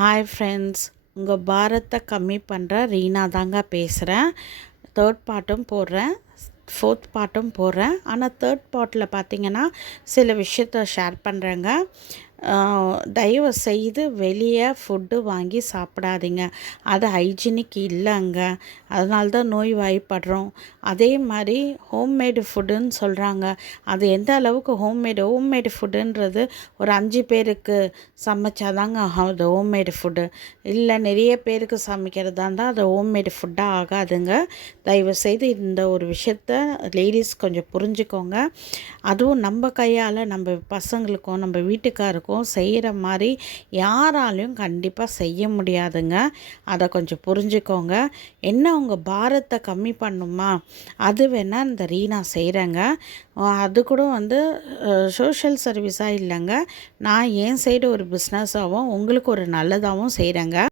Hi friends, உங்கள் பாரத்தை கம்மி பண்ணுற ரீனா தாங்க பேசுகிறேன். தேர்ட் பார்ட்டும் போடுறேன், ஃபோர்த் பார்ட்டும் போடுறேன். ஆனால் தேர்ட் பார்ட்டில் பார்த்திங்கன்னா சில விஷயத்த ஷேர் பண்ணுறேங்க. தயவு செய்து வெளியே ஃபுட்டு வாங்கி சாப்பிடாதீங்க. அது ஹைஜீனிக் இல்லைங்க. அதனால தான் நோய் வாய்ப்படுறோம். அதே மாதிரி ஹோம்மேடு ஃபுட்டுன்னு சொல்கிறாங்க. அது எந்த அளவுக்கு ஹோம்மேடு ஃபுட்டுன்றது ஒரு 5 பேருக்கு சமைச்சாதாங்க அது ஹோம்மேடு ஃபுட்டு. இல்லை நிறைய பேருக்கு சமைக்கிறதா இருந்தால் அது ஹோம்மேடு ஃபுட்டாக ஆகாதுங்க. தயவுசெய்து இந்த ஒரு விஷயத்த லேடிஸ் கொஞ்சம் புரிஞ்சுக்கோங்க. அதுவும் நம்ம கையால் நம்ம பசங்களுக்கும் நம்ம வீட்டுக்காருக்கும் செய்கிற மாதிரி யாராலையும் கண்டிப்பாக செய்ய முடியாதுங்க. அதை கொஞ்சம் புரிஞ்சுக்கோங்க. என்ன உங்கள் பாரத்தை கம்மி பண்ணுமா, அது வேணால் இந்த ரீனா செய்கிறேங்க. அது கூட சோஷியல் சர்வீஸாக இல்லைங்க, நான் என் சைடு ஒரு பிஸ்னஸாகவும் உங்களுக்கு ஒரு நல்லதாகவும் செய்கிறேங்க.